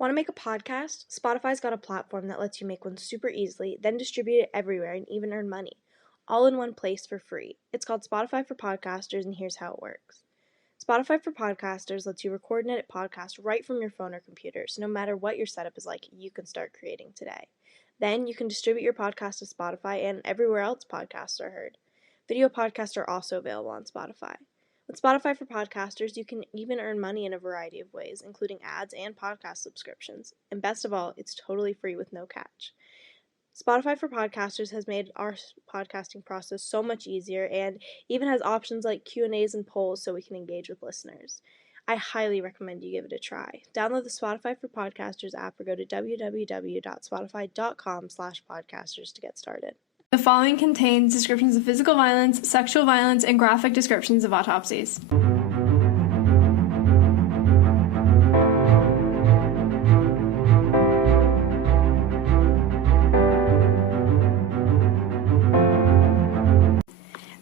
Want to make a podcast? Spotify's got a platform that lets you make one super easily, then distribute it everywhere and even earn money, all in one place for free. It's called Spotify for Podcasters, and here's how it works. Spotify for Podcasters lets you record and edit podcasts right from your phone or computer, so no matter what your setup is like, you can start creating today. Then you can distribute your podcast to Spotify and everywhere else podcasts are heard. Video podcasts are also available on Spotify. With Spotify for Podcasters, you can even earn money in a variety of ways, including ads and podcast subscriptions. And best of all, it's totally free with no catch. Spotify for Podcasters has made our podcasting process so much easier and even has options like Q&As and polls so we can engage with listeners. I highly recommend you give it a try. Download the Spotify for Podcasters app or go to www.spotify.com/podcasters to get started. The following contains descriptions of physical violence, sexual violence, and graphic descriptions of autopsies.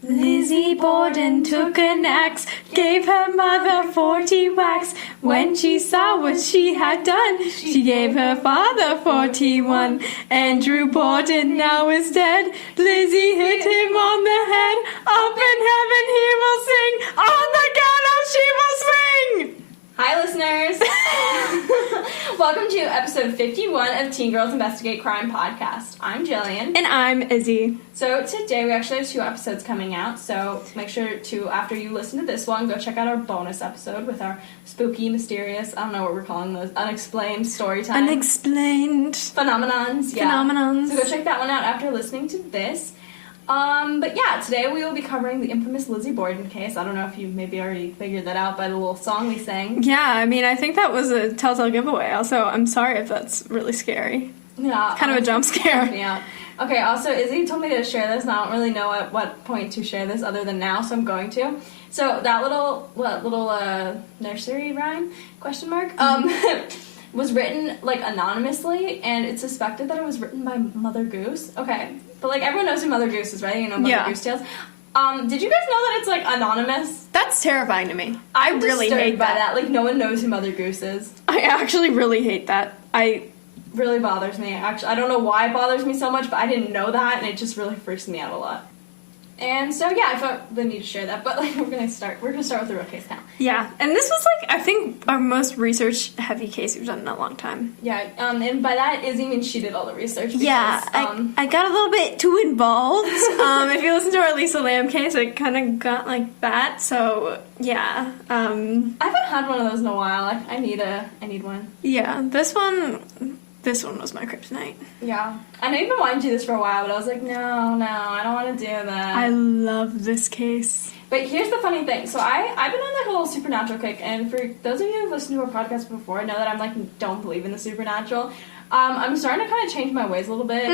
Lizzie Borden took an axe, gave her mother 40 whacks. When she saw what she had done, she gave her father 41. Andrew Borden now is dead. Lizzie hit him on the head. Up in heaven he will sing. On the gallows she will swing. Hi, listeners. Welcome to episode 51 of Teen Girls Investigate Crime podcast. I'm Jillian. And I'm Izzy. So today we actually have 2 episodes coming out, so make sure to, after you listen to this one, go check out our bonus episode with our spooky, mysterious, I don't know what we're calling those, unexplained story time. Unexplained. Phenomenons, yeah. Phenomenons. So go check that one out after listening to this. But yeah, today we will be covering the infamous Lizzie Borden case. I don't know if you maybe already figured that out by the little song we sang. Yeah, I mean, I think that was a telltale giveaway. Also, I'm sorry if that's really scary. Yeah. Kind of a jump scare. Yeah. Okay, also, Izzy told me to share this, and I don't really know at what point to share this other than now, so I'm going to. So that little nursery rhyme, question mark, was written, like, anonymously, and it's suspected that it was written by Mother Goose. Okay, but, like, everyone knows who Mother Goose is, right? You know Mother Goose tales. Did you guys know that it's, like, anonymous? That's terrifying to me. I I'm really disturbed hate by that. Like, no one knows who Mother Goose is. I actually really hate that. Really bothers me. Actually, I don't know why it bothers me so much, but I didn't know that, and it just really freaks me out a lot. And so, yeah, I felt the need to share that, but, like, we're gonna start with the real case now. Yeah, and this was, like, I think our most research-heavy case we've done in a long time. Yeah, and by that, Izzy means she did all the research. Because, yeah, I got a little bit too involved. If you listen to our Lisa Lamb case, it kind of got like that, so, yeah. I haven't had one of those in a while. I need one. Yeah, this one was my kryptonite. Yeah. I know you've been wanting to do this for a while, but I was like, no, I don't want to do that. I love this case. But here's the funny thing. So I've been on, like, a little supernatural kick, and for those of you who've listened to our podcast before, know that I'm, like, don't believe in the supernatural. I'm starting to kind of change my ways a little bit.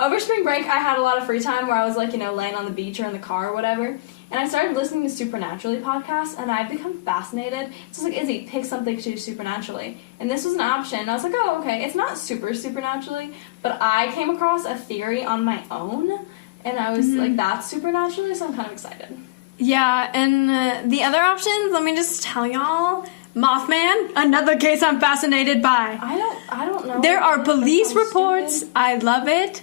Over spring break, I had a lot of free time where I was, like, you know, laying on the beach or in the car or whatever. And I started listening to Supernaturally podcasts, and I've become fascinated. So I was like, Izzy, pick something to do supernaturally. And this was an option. And I was like, oh, okay. It's not supernaturally, but I came across a theory on my own, and I was like, that's supernaturally, so I'm kind of excited. Yeah, and the other options, let me just tell y'all. Mothman, another case I'm fascinated by. I don't know. There are police reports. Stupid. I love it.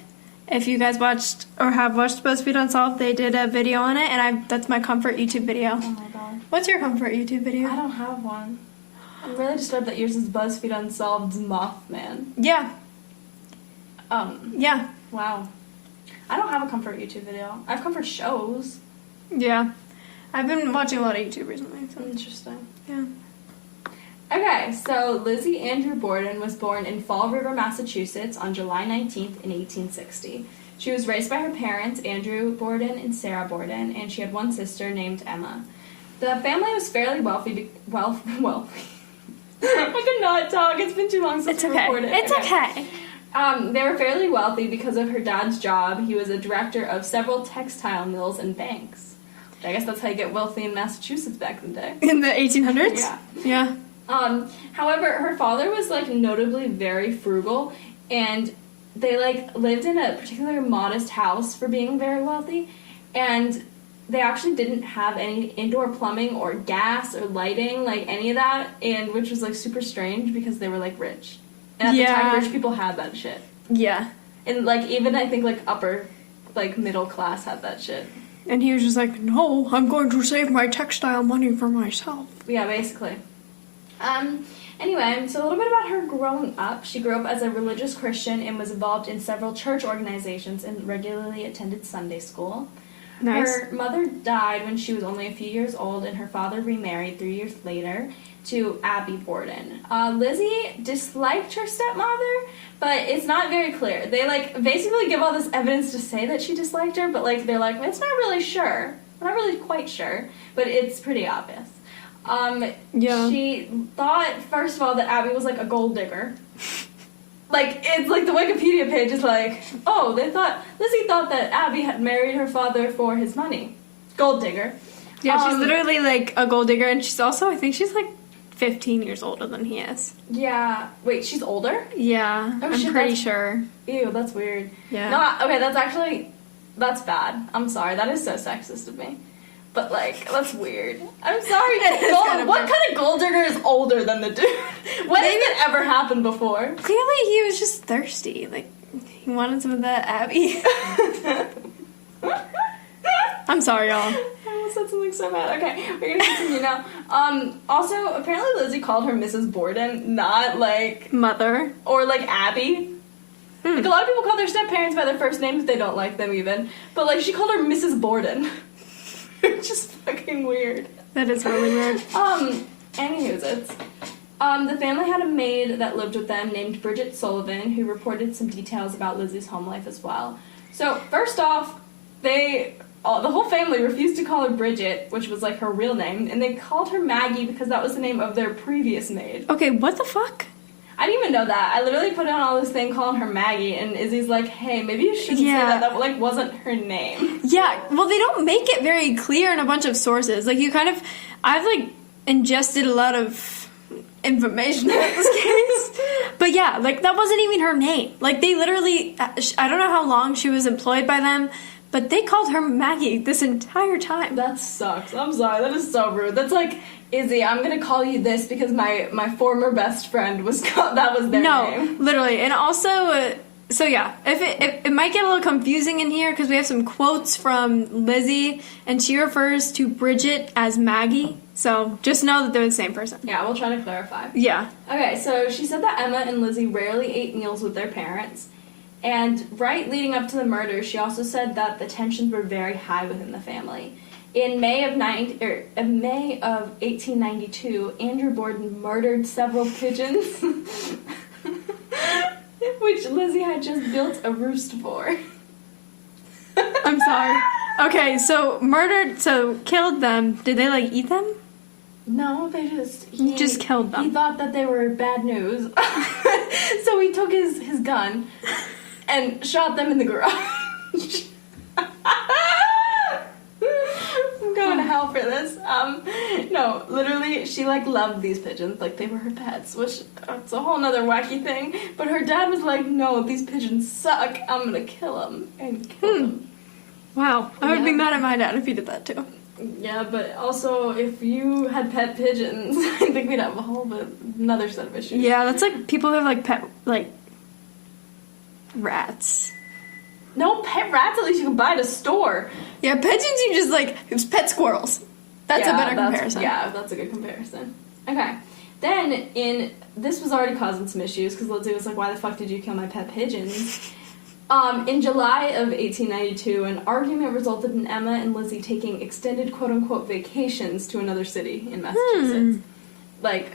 If you guys watched or have watched BuzzFeed Unsolved, they did a video on it, and that's my comfort YouTube video. Oh my god. What's your comfort YouTube video? I don't have one. I'm really disturbed that yours is BuzzFeed Unsolved's Mothman. Yeah. Yeah. Wow. I don't have a comfort YouTube video. I have comfort shows. Yeah. I've been watching a lot of YouTube recently. So. Interesting. Yeah. Okay, so Lizzie Andrew Borden was born in Fall River, Massachusetts on July 19th in 1860. She was raised by her parents, Andrew Borden and Sarah Borden, and she had one sister named Emma. The family was fairly wealthy. I could not talk. It's been too long since we recorded. It's okay. They were fairly wealthy because of her dad's job. He was a director of several textile mills and banks. I guess that's how you get wealthy in Massachusetts back in the day. In the 1800s? Yeah. Yeah. However, her father was, like, notably very frugal, and they, like, lived in a particularly modest house for being very wealthy, and they actually didn't have any indoor plumbing or gas or lighting, like any of that, and which was like super strange because they were like rich. And at the time, rich people had that shit. Yeah. And like even I think like upper, like middle class had that shit. And he was just like, no, I'm going to save my textile money for myself. Yeah, basically. Anyway, so a little bit about her growing up. She grew up as a religious Christian and was involved in several church organizations and regularly attended Sunday school. Nice. Her mother died when she was only a few years old, and her father remarried 3 years later to Abby Borden. Lizzie disliked her stepmother, but it's not very clear. They, like, basically give all this evidence to say that she disliked her, but, like, they're like, it's not really sure. We're not really quite sure, but it's pretty obvious. She thought, first of all, that Abby was, like, a gold digger. Like, it's like the Wikipedia page is like, oh, Lizzie thought that Abby had married her father for his money. Gold digger. Yeah, she's literally, like, a gold digger, and she's also, I think she's, like, 15 years older than he is. Yeah. Wait, she's older? Yeah, oh, I'm pretty sure. Ew, that's weird. Yeah. No, okay, that's bad. I'm sorry, that is so sexist of me. But, like, that's weird. I'm sorry. What kind of gold digger is older than the dude? When did it ever happen before? Clearly he was just thirsty. Like, he wanted some of that Abby. I'm sorry, y'all. I almost said something so bad. Okay, we're gonna continue now. Also, apparently Lizzie called her Mrs. Borden, not, like... Mother. Or, like, Abby. Like, a lot of people call their step-parents by their first names if they don't like them, even. But, like, she called her Mrs. Borden. Just fucking weird. That is really weird. Anywho's the family had a maid that lived with them named Bridget Sullivan, who reported some details about Lizzie's home life as well. So, first off, the whole family refused to call her Bridget, which was, like, her real name, and they called her Maggie because that was the name of their previous maid. Okay, what the fuck? I didn't even know that. I literally put on all this thing calling her Maggie, and Izzy's like, hey, maybe you shouldn't say that. That, like, wasn't her name. Yeah, well, they don't make it very clear in a bunch of sources. Like, I've, like, ingested a lot of information in this case. But, yeah, like, that wasn't even her name. Like, they literally, I don't know how long she was employed by them, but they called her Maggie this entire time. That sucks. I'm sorry. That is so rude. That's like, Izzy, I'm gonna call you this because my former best friend was called, that was their name. No, literally. And also, so yeah, if it might get a little confusing in here because we have some quotes from Lizzie, and she refers to Bridget as Maggie. So just know that they're the same person. Yeah, we'll try to clarify. Yeah. Okay, so she said that Emma and Lizzie rarely ate meals with their parents. And right leading up to the murder, she also said that the tensions were very high within the family. In May of 1892, Andrew Borden murdered several pigeons, which Lizzie had just built a roost for. I'm sorry. Okay, so killed them. Did they, like, eat them? No, he just killed them. He thought that they were bad news. So he took his gun and shot them in the garage. I'm going to hell for this. No, literally, she, like, loved these pigeons. Like, they were her pets, which, it's a whole nother wacky thing. But her dad was like, no, these pigeons suck. I'm going to kill them. And kill them. Wow. I would be mad at my dad if he did that, too. Yeah, but also, if you had pet pigeons, I think we'd have another set of issues. Yeah, that's like people who have, like, pet, like, rats. No, pet rats at least you can buy at a store. Yeah, pigeons you just, like, it's pet squirrels. That's a better comparison. Yeah, that's a good comparison. Okay. Then, this was already causing some issues, because Lizzie was like, why the fuck did you kill my pet pigeons? In July of 1892, an argument resulted in Emma and Lizzie taking extended quote-unquote vacations to another city in Massachusetts. Like,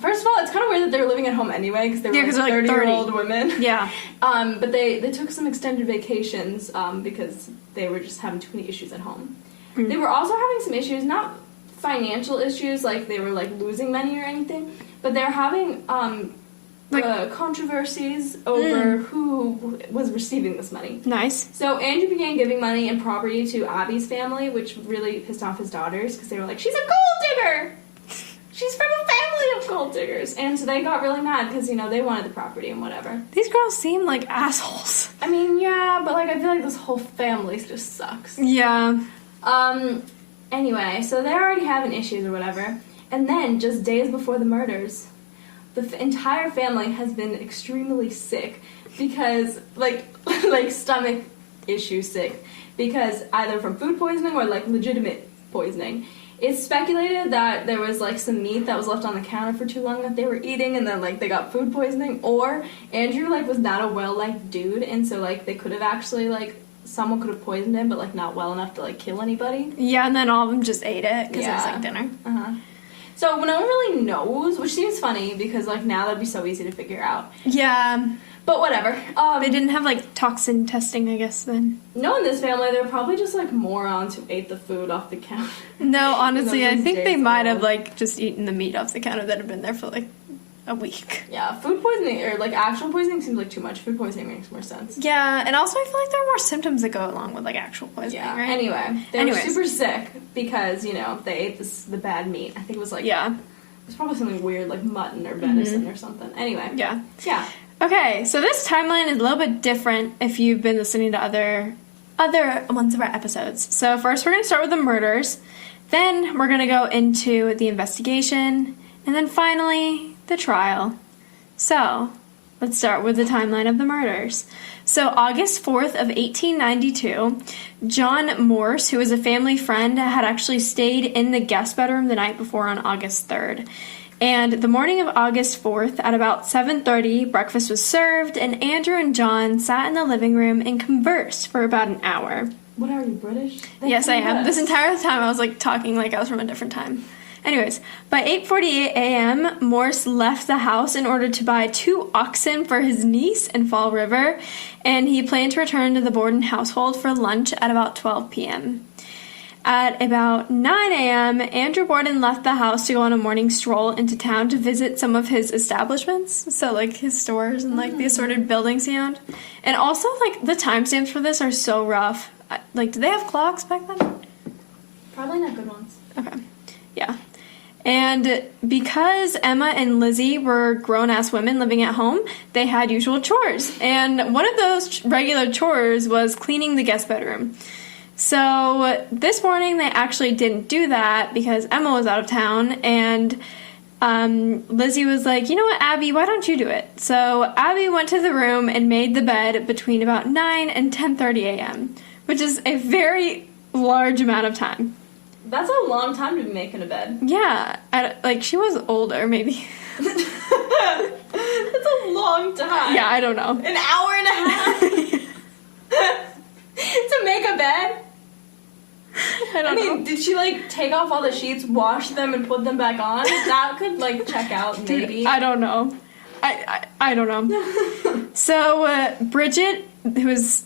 first of all, it's kind of weird that they were living at home anyway, because they were like 30-year-old women. Yeah. But they took some extended vacations because they were just having too many issues at home. They were also having some issues, not financial issues, like they were, like, losing money or anything, but they were having controversies over who was receiving this money. Nice. So Andrew began giving money and property to Abby's family, which really pissed off his daughters, because they were like, she's a gold digger! She's from a family of gold diggers. And so they got really mad because, they wanted the property and whatever. These girls seem like assholes. I mean, yeah, but, like, I feel like this whole family just sucks. Yeah. Anyway, so they're already having issues or whatever. And then, just days before the murders, the entire family has been extremely sick because, like stomach issue sick. Because either from food poisoning or, like, legitimate poisoning. It's speculated that there was, like, some meat that was left on the counter for too long that they were eating and then, like, they got food poisoning. Or Andrew, like, was not a well-liked dude, and so, like, they could have actually, like, someone could have poisoned him, but, like, not well enough to, like, kill anybody. Yeah, and then all of them just ate it because it was, like, dinner. So no one really knows, which seems funny because, like, now that'd be so easy to figure out. Yeah. But whatever. They didn't have, like, toxin testing, I guess, then. No, in this family, they're probably just, like, morons who ate the food off the counter. No, honestly, I think they might have, like, just eaten the meat off the counter that had been there for, like, a week. Yeah, food poisoning, or, like, actual poisoning seems like too much. Food poisoning makes more sense. Yeah, and also I feel like there are more symptoms that go along with, like, actual poisoning, Yeah, right? anyway. They were super sick because, you know, they ate the bad meat. I think it was, like... Yeah. It was probably something weird, like mutton or venison or something. Anyway. Yeah. Yeah. Okay, so this timeline is a little bit different if you've been listening to other ones of our episodes. So first we're going to start with the murders, then we're going to go into the investigation, and then finally the trial. So let's start with the timeline of the murders. So August 4th of 1892, John Morse, who was a family friend, had actually stayed in the guest bedroom the night before on August 3rd. And the morning of August 4th, at about 7:30, breakfast was served, and Andrew and John sat in the living room and conversed for about an hour. What are you, British? Yes, I am. This entire time I was, like, talking like I was from a different time. Anyways, by 8:48 a.m., Morse left the house in order to buy 2 oxen for his niece in Fall River, and he planned to return to the Borden household for lunch at about 12 p.m. At about 9 a.m., Andrew Borden left the house to go on a morning stroll into town to visit some of his establishments, so, like, his stores and, like, the assorted buildings he owned. And also, like, the timestamps for this are so rough. Like, did they have clocks back then? Probably not good ones. Okay. Yeah. And because Emma and Lizzie were grown-ass women living at home, they had usual chores. And one of those regular chores was cleaning the guest bedroom. So this morning they actually didn't do that because Emma was out of town, and Lizzie was like, you know what, Abby, why don't you do it? So Abby went to the room and made the bed between about 9 and 10:30 a.m., which is a very large amount of time. That's a long time to be making a bed. Yeah, like, she was older, maybe. That's a long time. Yeah, I don't know. An hour and a half to make a bed? I mean, did she, like, take off all the sheets, wash them, and put them back on? That could, like, check out, maybe. I don't know. I don't know. So, Bridget, who was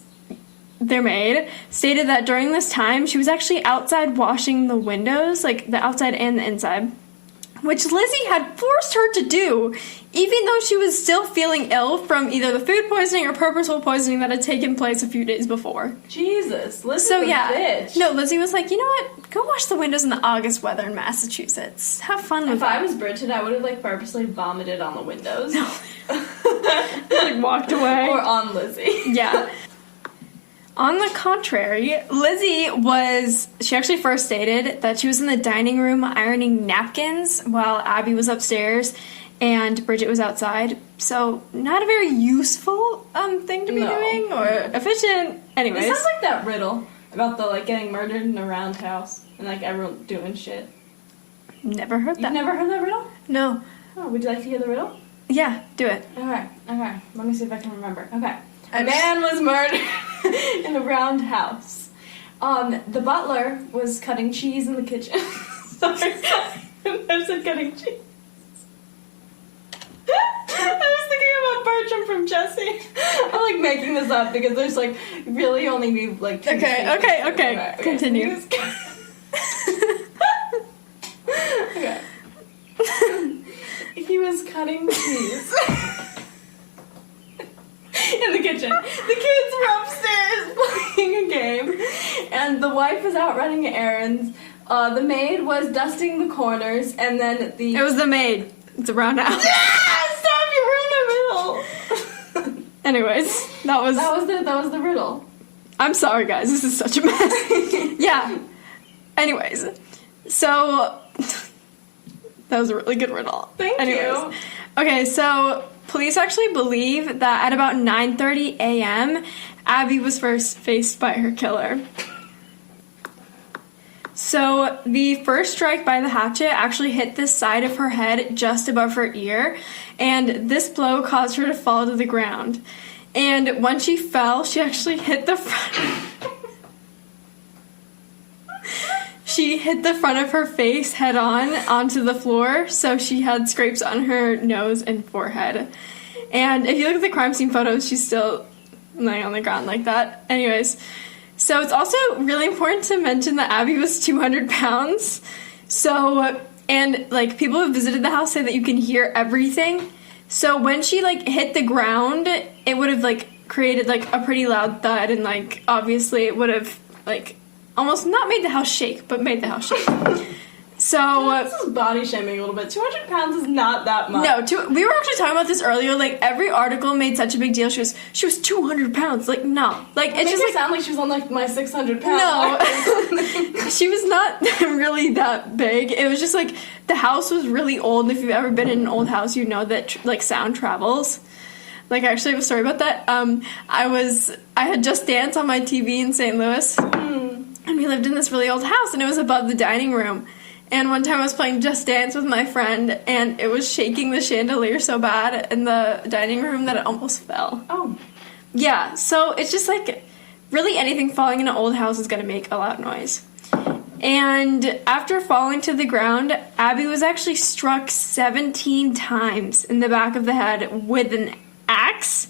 their maid, stated that during this time, she was actually outside washing the windows, like, the outside and the inside, which Lizzie had forced her to do, even though she was still feeling ill from either the food poisoning or purposeful poisoning that had taken place a few days before. Jesus, Lizzie's a bitch. No, Lizzie was like, you know what? Go wash the windows in the August weather in Massachusetts. Have fun with that. If I was Bridget, I would have, like, purposely vomited on the windows. No. Like, walked away. Or on Lizzie. Yeah. On the contrary, she actually first stated that she was in the dining room ironing napkins while Abby was upstairs and Bridget was outside. So, not a very useful thing to be doing or efficient. Anyways. It sounds like that riddle about the, like, getting murdered in a roundhouse and, like, everyone doing shit. Never heard that. You've never heard that riddle? No. Oh, would you like to hear the riddle? Yeah, do it. Okay. Let me see if I can remember. Okay. A man was murdered in a roundhouse. The butler was cutting cheese in the kitchen. Sorry. I said cutting cheese. I was thinking about Bertram from Jessie. I'm, like, making this up because there's, like, really only me, like, two Okay. Continue. Okay. He was cutting cheese. In the kitchen. The kids were upstairs playing a game, and the wife was out running errands. The maid was dusting the corners, and then It was the maid. It's a roundhouse. Yeah! Stop! You ruined my riddle! Anyways, that was the riddle. I'm sorry, guys. This is such a mess. Yeah. Anyways, so that was a really good riddle. Thank you. Okay, so police actually believe that at about 9:30 a.m., Abby was first faced by her killer. So the first strike by the hatchet actually hit the side of her head just above her ear, and this blow caused her to fall to the ground. And when she fell, she actually hit the front. She hit the front of her face head on onto the floor, so she had scrapes on her nose and forehead. And if you look at the crime scene photos, she's still laying on the ground like that. Anyways, so it's also really important to mention that Abby was 200 pounds. So, and like people who visited the house say that you can hear everything. So when she like hit the ground, it would have like created like a pretty loud thud, and like obviously it would have like almost not made the house shake, but made the house shake. So this is body shaming a little bit. 200 pounds is not that much. No, we were actually talking about this earlier. Like every article made such a big deal. She was 200 pounds. Like no, like it's just like sound like she was on like my 600 pounds. No, she was not really that big. It was just like the house was really old. If you've ever been in an old house, you know that like sound travels. Like I actually have a story about that. I had Just Dance on my TV in St. Louis, and we lived in this really old house, and it was above the dining room. And one time I was playing Just Dance with my friend, and it was shaking the chandelier so bad in the dining room that it almost fell. Oh. Yeah, so it's just like, really anything falling in an old house is going to make a loud noise. And after falling to the ground, Abby was actually struck 17 times in the back of the head with an axe,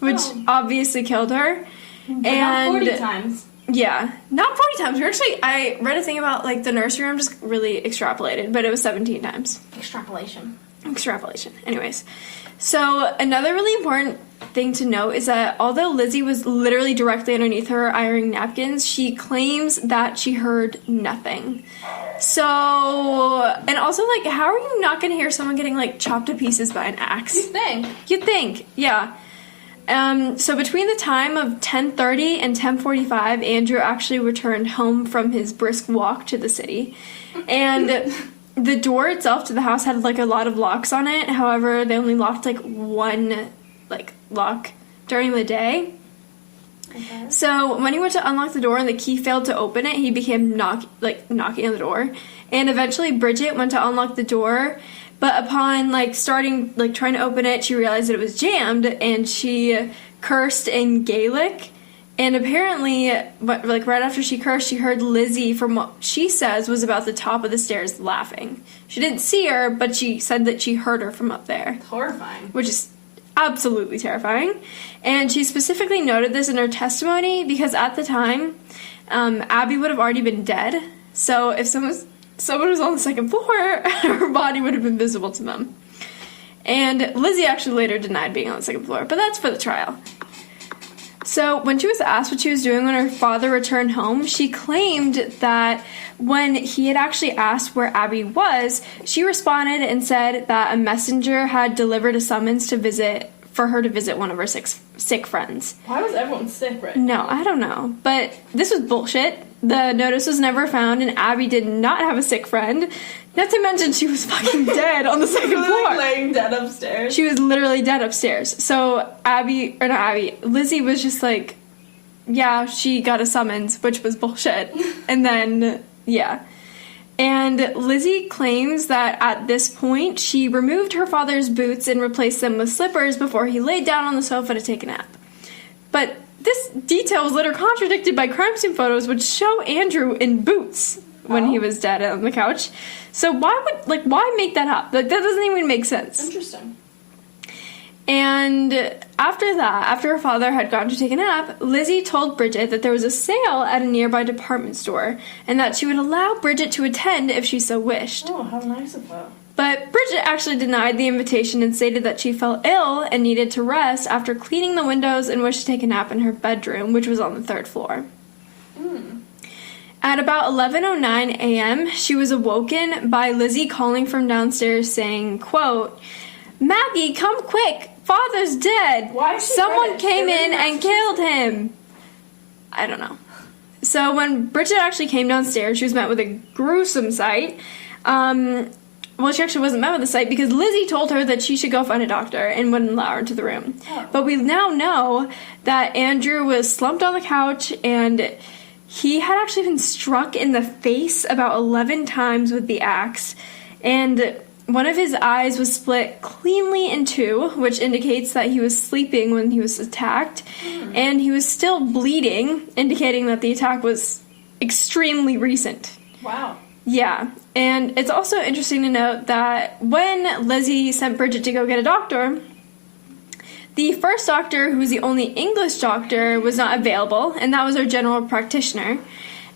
which obviously killed her. But and not 40 times. Yeah, not 40 times. I read a thing about, like, the nursery room, just really extrapolated, but it was 17 times. Extrapolation. Anyways. So, another really important thing to note is that although Lizzie was literally directly underneath her ironing napkins, she claims that she heard nothing. So, and also, like, how are you not going to hear someone getting, like, chopped to pieces by an axe? You'd think, yeah. So between the time of 10:30 and 10:45, Andrew actually returned home from his brisk walk to the city. And the door itself to the house had, like, a lot of locks on it. However, they only locked, like, one, like, lock during the day. Okay. So when he went to unlock the door and the key failed to open it, he began knocking on the door. And eventually Bridget went to unlock the door, but upon, like, starting, like, trying to open it, she realized that it was jammed, and she cursed in Gaelic. And apparently, like, right after she cursed, she heard Lizzie, from what she says, was about the top of the stairs laughing. She didn't see her, but she said that she heard her from up there. Horrifying. Which is absolutely terrifying. And she specifically noted this in her testimony because at the time, Abby would have already been dead. So if someone was on the second floor, her body would have been visible to them. And Lizzie actually later denied being on the second floor, but that's for the trial. So when she was asked what she was doing when her father returned home, she claimed that when he had actually asked where Abby was, she responded and said that a messenger had delivered a summons for her to visit one of her sick friends. Why was everyone sick right now? No, I don't know. But this was bullshit. The notice was never found, and Abby did not have a sick friend. Not to mention she was fucking dead on the second floor. Like laying dead upstairs. She was literally dead upstairs. So Lizzie was just like, yeah, she got a summons, which was bullshit. And then, yeah. And Lizzie claims that at this point, she removed her father's boots and replaced them with slippers before he laid down on the sofa to take a nap. But this detail was later contradicted by crime scene photos, which show Andrew in boots when he was dead on the couch. So why make that up? Like, that doesn't even make sense. Interesting. And after her father had gone to take a nap, Lizzie told Bridget that there was a sale at a nearby department store and that she would allow Bridget to attend if she so wished. Oh, how nice of her. But Bridget actually denied the invitation and stated that she felt ill and needed to rest after cleaning the windows and wished to take a nap in her bedroom, which was on the third floor. At about 11:09 a.m., she was awoken by Lizzie calling from downstairs saying, quote, "Maggie, come quick! Father's dead! Why is she Someone British? came in and killed him!" I don't know. So when Bridget actually came downstairs, she was met with a gruesome sight. Well, she actually wasn't met with a sight because Lizzie told her that she should go find a doctor and wouldn't allow her into the room. Oh. But we now know that Andrew was slumped on the couch and he had actually been struck in the face about 11 times with the axe. And one of his eyes was split cleanly in two, which indicates that he was sleeping when he was attacked. And he was still bleeding, indicating that the attack was extremely recent. Wow. Yeah, and it's also interesting to note that when Lizzie sent Bridget to go get a doctor, the first doctor, who was the only English doctor, was not available, and that was our general practitioner.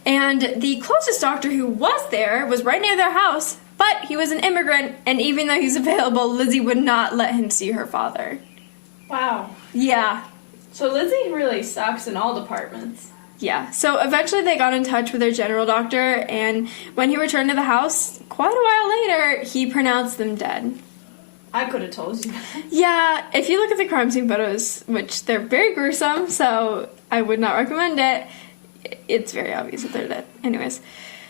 And the closest doctor who was there was right near their house, but he was an immigrant, and even though he's available, Lizzie would not let him see her father. Wow. Yeah. So Lizzie really sucks in all departments. Yeah, so eventually they got in touch with their general doctor, and when he returned to the house, quite a while later, he pronounced them dead. I could have told you that. Yeah, if you look at the crime scene photos, which they're very gruesome, so I would not recommend it, it's very obvious that they're dead. Anyways,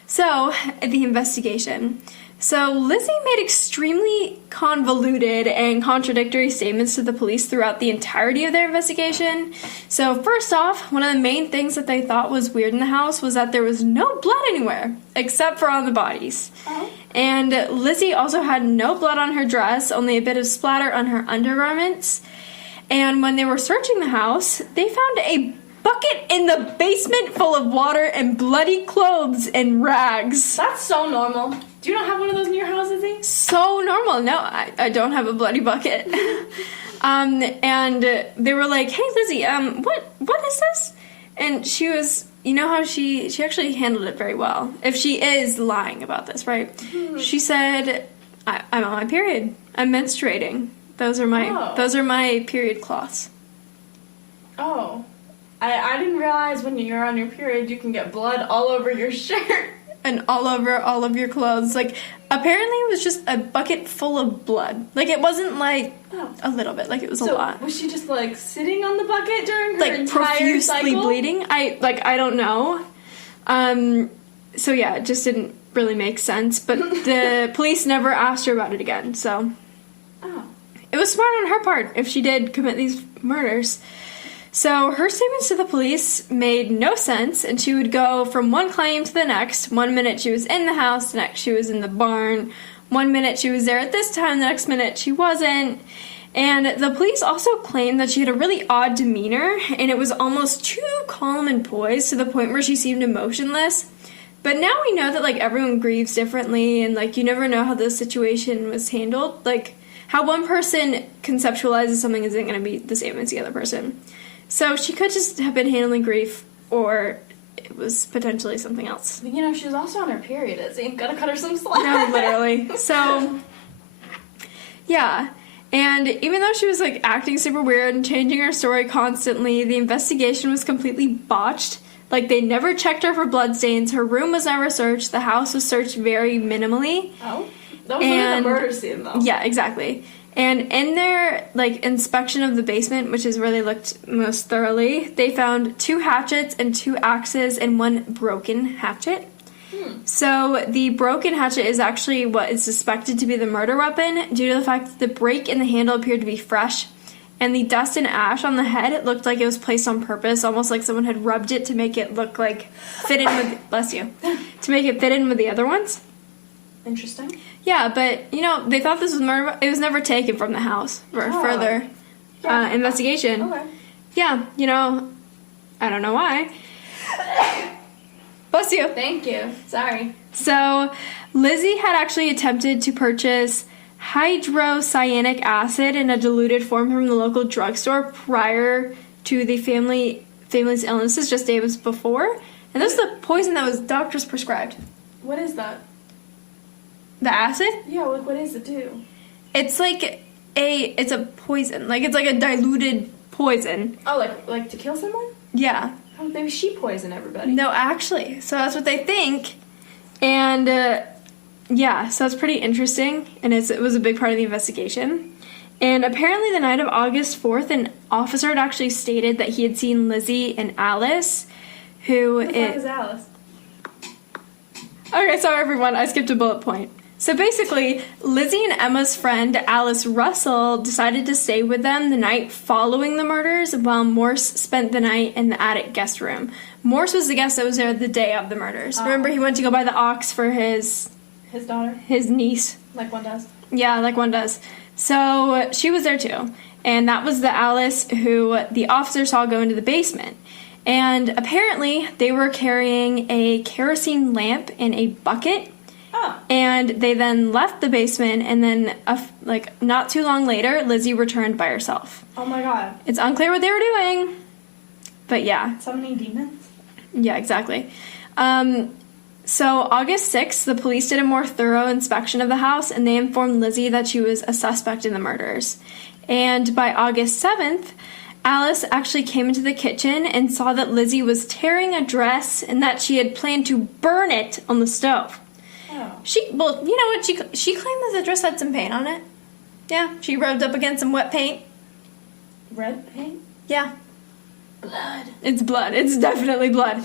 so the investigation. So Lizzie made extremely convoluted and contradictory statements to the police throughout the entirety of their investigation. So first off, one of the main things that they thought was weird in the house was that there was no blood anywhere, except for on the bodies. Oh. And Lizzie also had no blood on her dress, only a bit of splatter on her undergarments. And when they were searching the house, they found a bucket in the basement full of water and bloody clothes and rags. That's so normal. Do you not have one of those in your house, Izzy? So normal. No, I don't have a bloody bucket. And they were like, "Hey, Lizzie, what is this?" And she was, you know how she actually handled it very well. If she is lying about this, right? She said, I'm on my period. I'm menstruating. Those are my period cloths. Oh. I didn't realize when you're on your period you can get blood all over your shirt. And all over all of your clothes. Like, apparently it was just a bucket full of blood. Like, it wasn't like a little bit. Like, it was a lot. Was she just, like, sitting on the bucket during her like, entire profusely cycle? bleeding? I don't know. So, yeah, it just didn't really make sense. But the police never asked her about it again, so. Oh. It was smart on her part if she did commit these murders. So her statements to the police made no sense, and she would go from one claim to the next. 1 minute she was in the house, the next she was in the barn. 1 minute she was there at this time, the next minute she wasn't. And the police also claimed that she had a really odd demeanor, and it was almost too calm and poised to the point where she seemed emotionless. But now we know that, like, everyone grieves differently, and, like, you never know how the situation was handled. Like, how one person conceptualizes something isn't going to be the same as the other person. So she could just have been handling grief, or it was potentially something else. You know, she was also on her period, Izzy. Gotta cut her some slack. No, literally. So, yeah. And even though she was, like, acting super weird and changing her story constantly, the investigation was completely botched. Like, they never checked her for bloodstains. Her room was never searched. The house was searched very minimally. Oh? That was the murder scene, though. Yeah, exactly. And in their, like, inspection of the basement, which is where they looked most thoroughly, they found 2 hatchets and 2 axes and 1 broken hatchet. So the broken hatchet is actually what is suspected to be the murder weapon due to the fact that the break in the handle appeared to be fresh, and the dust and ash on the head, it looked like it was placed on purpose, almost like someone had rubbed it to make it look like fit in with, bless you, to make it fit in with the other ones. Interesting. Yeah, but, you know, they thought this was murder. It was never taken from the house for further investigation. Okay. Yeah, you know, I don't know why. Bless you. Thank you. Sorry. So, Lizzie had actually attempted to purchase hydrocyanic acid in a diluted form from the local drugstore prior to the family's illnesses just days before. And this is the poison that was doctors prescribed. What is that? The acid? Yeah, like, what does it do? It's like it's a poison. Like, it's like a diluted poison. Oh, like to kill someone? Yeah. Oh, maybe she poisoned everybody. No, actually. So that's what they think. And, yeah, so that's pretty interesting. And it was a big part of the investigation. And apparently the night of August 4th, an officer had actually stated that he had seen Lizzie and Alice who Who the fuck is Alice? Okay, sorry everyone, I skipped a bullet point. So basically, Lizzie and Emma's friend Alice Russell decided to stay with them the night following the murders while Morse spent the night in the attic guest room. Morse was the guest that was there the day of the murders. Remember, he went to go buy the ox for his daughter? His niece. Like one does. Yeah, like one does. So she was there too. And that was the Alice who the officer saw go into the basement. And apparently, they were carrying a kerosene lamp in a bucket. Oh. And they then left the basement, and then, not too long later, Lizzie returned by herself. Oh my god. It's unclear what they were doing, but yeah. Summoning demons? Yeah, exactly. So August 6th, the police did a more thorough inspection of the house, and they informed Lizzie that she was a suspect in the murders. And by August 7th, Alice actually came into the kitchen and saw that Lizzie was tearing a dress and that she had planned to burn it on the stove. Oh. You know what? She claimed that the dress had some paint on it. Yeah, she rubbed up against some wet paint. Red paint? Yeah. Blood. It's blood. It's definitely blood.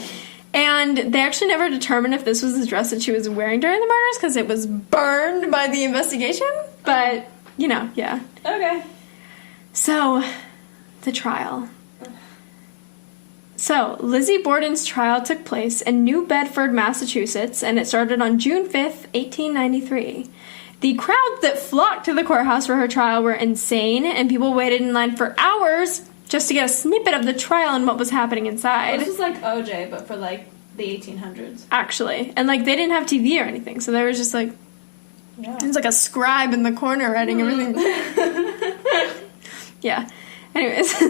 And they actually never determined if this was the dress that she was wearing during the murders because it was burned by the investigation. But, yeah. Okay. So, the trial. So, Lizzie Borden's trial took place in New Bedford, Massachusetts, and it started on June 5th, 1893. The crowds that flocked to the courthouse for her trial were insane, and people waited in line for hours just to get a snippet of the trial and what was happening inside. This was like OJ, but for like the 1800s. Actually. And they didn't have TV or anything, so there was just Yeah. It was like a scribe in the corner writing everything. Yeah. Anyways,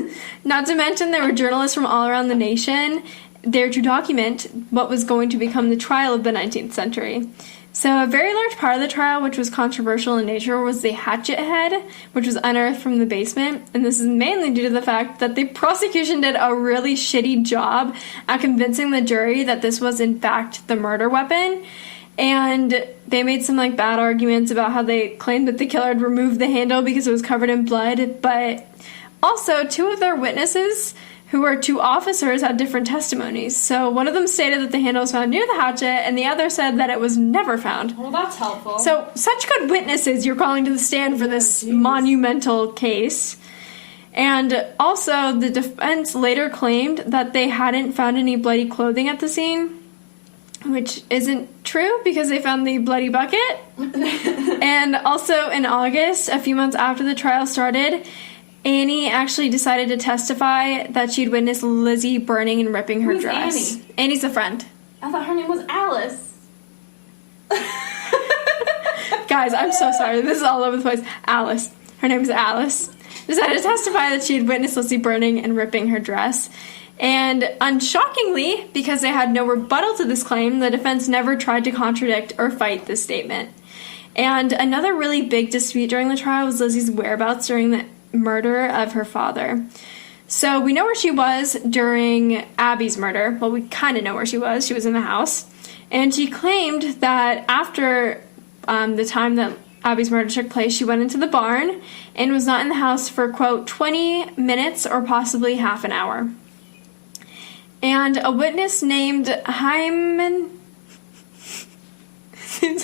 not to mention there were journalists from all around the nation there to document what was going to become the trial of the 19th century. So a very large part of the trial, which was controversial in nature, was the hatchet head, which was unearthed from the basement. And this is mainly due to the fact that the prosecution did a really shitty job at convincing the jury that this was in fact the murder weapon. And they made some bad arguments about how they claimed that the killer had removed the handle because it was covered in blood, but also, two of their witnesses, who were two officers, had different testimonies. So one of them stated that the handle was found near the hatchet, and the other said that it was never found. Well, that's helpful. So, such good witnesses you're calling to the stand for this monumental case. And also, the defense later claimed that they hadn't found any bloody clothing at the scene, which isn't true because they found the bloody bucket. And also, in August, a few months after the trial started, Annie actually decided to testify that she'd witnessed Lizzie burning and ripping her dress. Annie? Annie's a friend. I thought her name was Alice. Guys, I'm so sorry. This is all over the place. Alice. Her name is Alice. Decided to testify that she'd witnessed Lizzie burning and ripping her dress. And unshockingly, because they had no rebuttal to this claim, the defense never tried to contradict or fight this statement. And another really big dispute during the trial was Lizzie's whereabouts during the murder of her father. So we know where she was during Abby's murder. Well, we kind of know where she was. She was in the house. And she claimed that after the time that Abby's murder took place, she went into the barn and was not in the house for, quote, 20 minutes or possibly half an hour. And a witness named Hyman...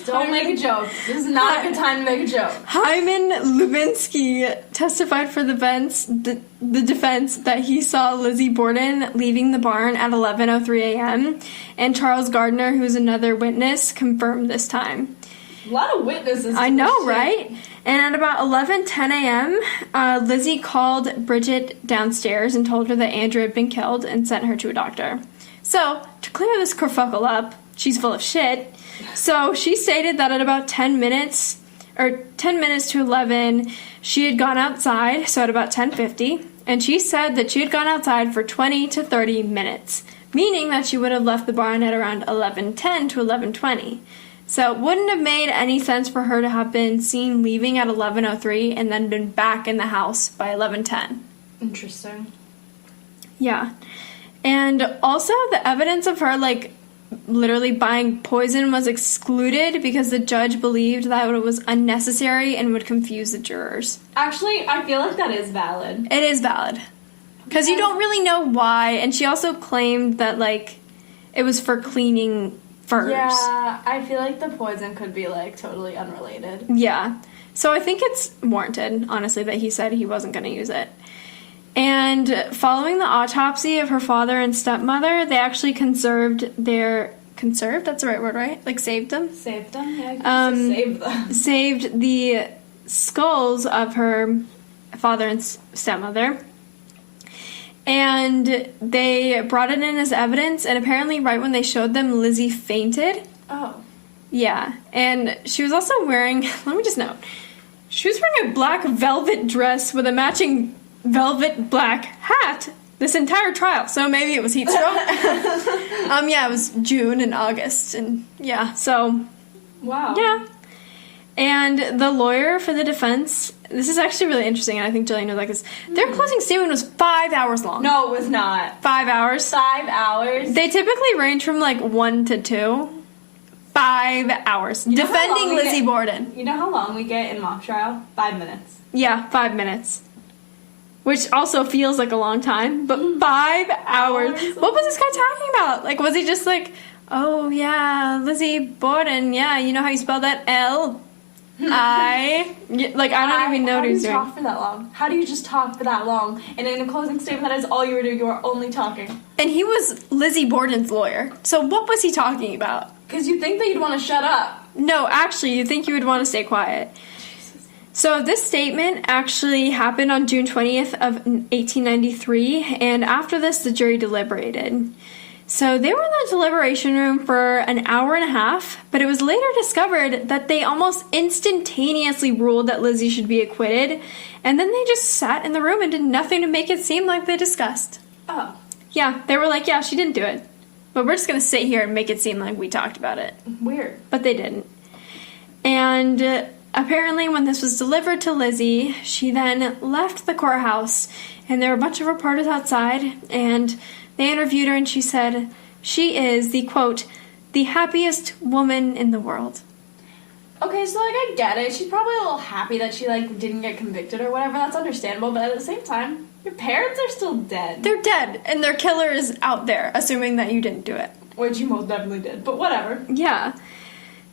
Don't make a joke. This is not a good time to make a joke. Hyman Levinsky testified for the defense that he saw Lizzie Borden leaving the barn at 11:03 a.m. And Charles Gardner, who is another witness, confirmed this time. A lot of witnesses. I know, right? And at about 11:10 a.m., Lizzie called Bridget downstairs and told her that Andrew had been killed and sent her to a doctor. So, to clear this kerfuffle up, she's full of shit. So she stated that at about 10 minutes to 11, she had gone outside, so at about 10:50, and she said that she had gone outside for 20 to 30 minutes, meaning that she would have left the barn at around 11:10 to 11:20. So it wouldn't have made any sense for her to have been seen leaving at 11:03 and then been back in the house by 11:10. Interesting. Yeah. And also the evidence of her, literally buying poison was excluded because the judge believed that it was unnecessary and would confuse the jurors. Actually, I feel like that is valid. It is valid. Because you don't really know why. And she also claimed that, it was for cleaning furs. Yeah, I feel like the poison could be, like, totally unrelated. Yeah. So I think it's warranted, honestly, that he said he wasn't going to use it. And following the autopsy of her father and stepmother, they actually conserved, that's the right word, right? Like, saved them? Saved them? Yeah, saved them. Saved the skulls of her father and stepmother. And they brought it in as evidence, and apparently right when they showed them, Lizzie fainted. Oh. Yeah, and she was also wearing, let me just note, she was wearing a black velvet dress with a matching velvet black hat this entire trial, so maybe it was heat stroke. Yeah, it was June and August, and yeah, so. Wow. Yeah. And the lawyer for the defense, this is actually really interesting, and I think Jillian knows like this. Their closing statement was 5 hours long. No, it was not. 5 hours. 5 hours? They typically range from like 1 to 2. 5 hours. Defending Lizzie Borden. You know how long we get in mock trial? 5 minutes. Yeah, 5 minutes. Which also feels like a long time, but 5 hours. What was this guy talking about? Like, was he just like, oh yeah, Lizzie Borden, yeah, you know how you spell that? I don't even know what he's doing. How do you talk for that long? How do you just talk for that long? And in a closing statement, that is all you were doing. You were only talking. And he was Lizzie Borden's lawyer. So what was he talking about? Because you think that you'd want to shut up. No, actually, you think you would want to stay quiet. Jesus. So this statement actually happened on June 20th of 1893, and after this, the jury deliberated. So they were in the deliberation room for an hour and a half, but it was later discovered that they almost instantaneously ruled that Lizzie should be acquitted, and then they just sat in the room and did nothing to make it seem like they discussed. Oh. Yeah, they were like, yeah, she didn't do it. But we're just going to sit here and make it seem like we talked about it. Weird. But they didn't. And apparently when this was delivered to Lizzie, she then left the courthouse, and there were a bunch of reporters outside, and they interviewed her, and she said she is the, quote, the happiest woman in the world. Okay, so, like, I get it. She's probably a little happy that she, like, didn't get convicted or whatever. That's understandable, but at the same time, your parents are still dead. They're dead, and their killer is out there, assuming that you didn't do it. Which you most definitely did, but whatever. Yeah.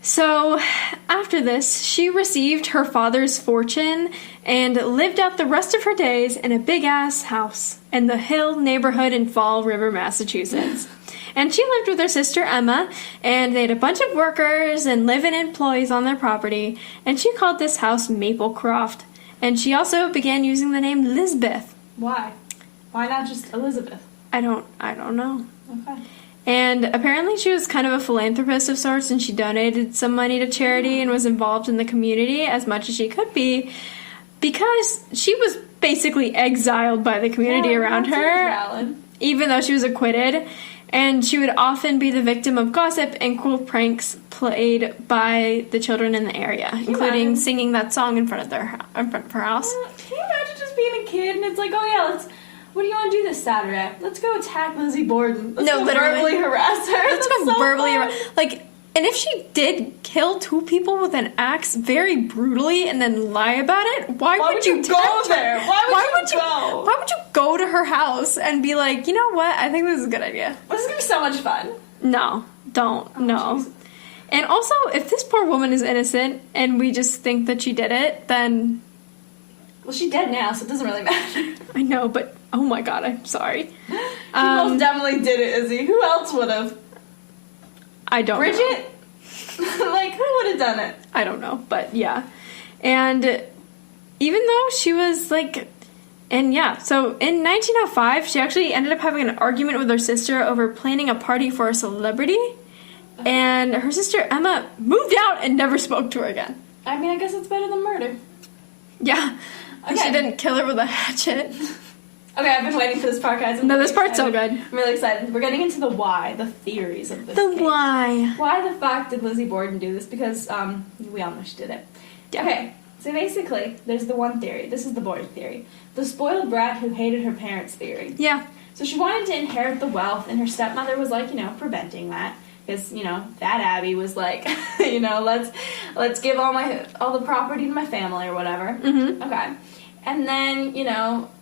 So, after this, she received her father's fortune and lived out the rest of her days in a big-ass house in the Hill neighborhood in Fall River, Massachusetts. And she lived with her sister Emma, and they had a bunch of workers and live-in employees on their property, and she called this house Maplecroft. And she also began using the name Lizbeth. Why? Why not just Elizabeth? I don't know. Okay. And apparently she was kind of a philanthropist of sorts, and she donated some money to charity and was involved in the community as much as she could be, because she was basically exiled by the community around her, even though she was acquitted. And she would often be the victim of gossip and cruel pranks played by the children in the area, including singing that song in front of her house. Can you imagine just being a kid and it's like, oh yeah, what do you want to do this Saturday? Let's go attack Lizzie Borden. Let's go verbally harass her. Let's go verbally harass. Like, and if she did kill 2 people with an axe very brutally and then lie about it, why would you go there? Why would you go to her house and be like, you know what? I think this is a good idea. This is gonna be so much fun. No, don't. Oh, no. Jesus. And also, if this poor woman is innocent and we just think that she did it, then... Well, she's dead now, so it doesn't really matter. I know, but oh my god, I'm sorry. She most definitely did it, Izzy. Who else would have? I don't know. Bridget? Like, who would have done it? I don't know, but yeah. And even though she was like... And yeah, so in 1905, she actually ended up having an argument with her sister over planning a party for a celebrity. And her sister Emma moved out and never spoke to her again. I mean, I guess it's better than murder. Yeah. Okay. She didn't kill her with a hatchet. Okay, I've been waiting for this part, guys. No, this part's so good. I'm really excited. We're getting into the why, the theories of this case. Why. Why the fuck did Lizzie Borden do this? Because, we all know she did it. Yeah. Okay, so basically, there's the one theory. This is the Borden theory. The spoiled brat who hated her parents theory. Yeah. So she wanted to inherit the wealth, and her stepmother was, like, preventing that. Because, that Abby was like, let's give all the property to my family or whatever. Mm-hmm. Okay. And then,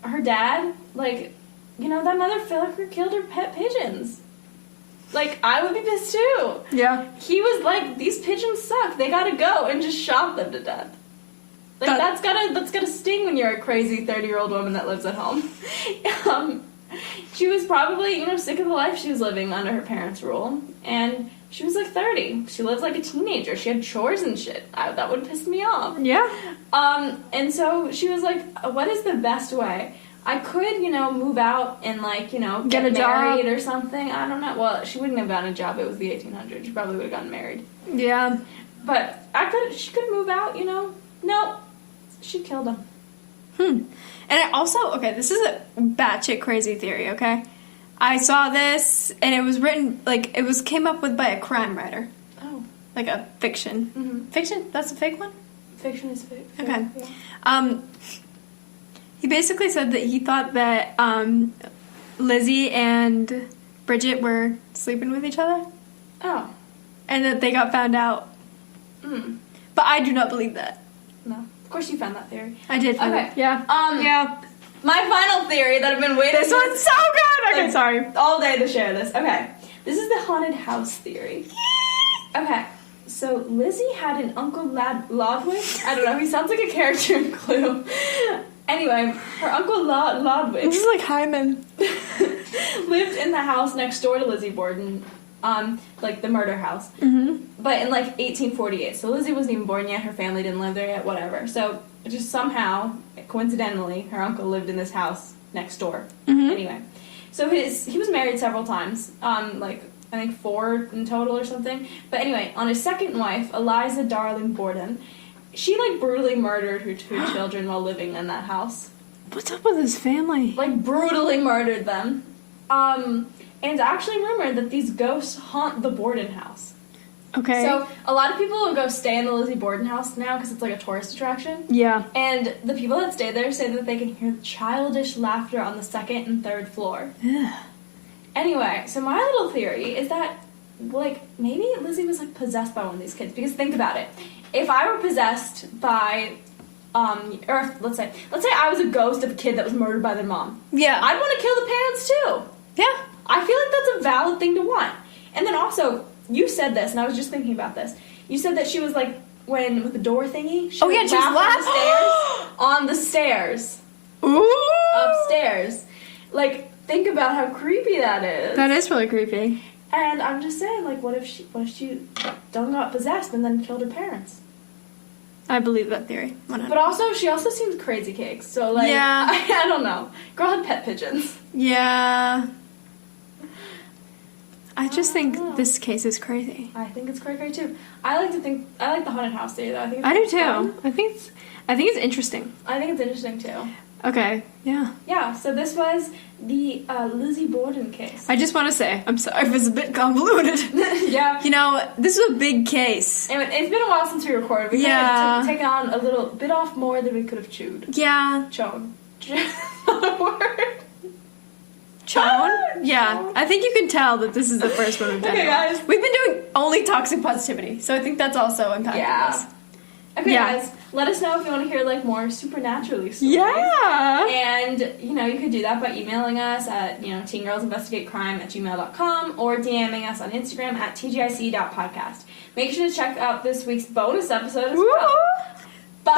her dad, that motherfucker killed her pet pigeons. Like, I would be pissed too. Yeah. He was like, these pigeons suck. They gotta go, and just shot them to death. Like, that's gotta sting when you're a crazy 30-year-old woman that lives at home. She was probably, sick of the life she was living under her parents' rule. And she was like 30. She lived like a teenager. She had chores and shit. That would piss me off. Yeah. And so she was like, what is the best way? I could, move out and, like, get a married job or something. I don't know. Well, she wouldn't have gotten a job. It was the 1800s. She probably would have gotten married. Yeah. But she could move out, No. She killed him. And I also, okay, this is a batshit crazy theory, okay? I saw this, and it was written, like, came up with by a crime writer. Oh. Like a fiction. Mm-hmm. Fiction? That's a fake one? Fiction is fake. Okay. Yeah. He basically said that he thought that Lizzie and Bridget were sleeping with each other. Oh. And that they got found out. Mm. But I do not believe that. No. Of course you found that theory. I did find it. Yeah. Yeah. My final theory that I've been waiting This one's so good! Okay, sorry. all day to share this. Okay. This is the haunted house theory. Okay. So Lizzie had an Uncle Lodwig. I don't know. He sounds like a character in Clue. Anyway, her Uncle Lodwig. This is like Hyman. lived in the house next door to Lizzie Borden. Like the murder house. Mm-hmm. But in like 1848. So Lizzie wasn't even born yet. Her family didn't live there yet. Whatever. So just somehow, coincidentally, her uncle lived in this house next door. Mm-hmm. Anyway, so he was married several times. Like I think 4 in total or something. But anyway, on his second wife, Eliza Darling Borden, she like brutally murdered her 2 children while living in that house. What's up with his family? Like brutally murdered them. And it's actually rumored that these ghosts haunt the Borden house. Okay. So a lot of people will go stay in the Lizzie Borden house now because it's like a tourist attraction. Yeah. And the people that stay there say that they can hear childish laughter on the 2nd and 3rd floor. Yeah. Anyway, so my little theory is that, like, maybe Lizzie was, like, possessed by one of these kids. Because think about it. If I were possessed by, or let's say I was a ghost of a kid that was murdered by their mom. Yeah. I'd want to kill the parents, too. Yeah. I feel like that's a valid thing to want. And then also, you said this, and I was just thinking about this. You said that she was, like, with the door thingy. She she was laughing on the stairs. Ooh. Upstairs. Like, think about how creepy that is. That is really creepy. And I'm just saying, like, what if she done got possessed and then killed her parents? I believe that theory. 100%. But also, she also seems crazy cakes. So, like, yeah. I don't know. Girl had pet pigeons. Yeah. I just think this case is crazy. I think it's cray too. I like the haunted house theory though. I do too. Fun. I think it's interesting. I think it's interesting too. Okay. Yeah. Yeah. So this was the Lizzie Borden case. I just want to say, I'm sorry if it's a bit convoluted. Yeah. This is a big case. Anyway, it's been a while since we recorded. We kind of taken on a little bit off more than we could have chewed. Yeah. Chone. Not a word. Chone? Yeah. I think you can tell that this is the first one we've done. Okay, guys. We've been doing only toxic positivity, so I think that's also impacting us. Okay, Yeah. guys. Let us know if you want to hear like more supernaturally stories. Yeah. And you could do that by emailing us at teengirlsinvestigatecrime@gmail.com or DMing us on Instagram at tgic.podcast. Make sure to check out this week's bonus episode as well. Bye.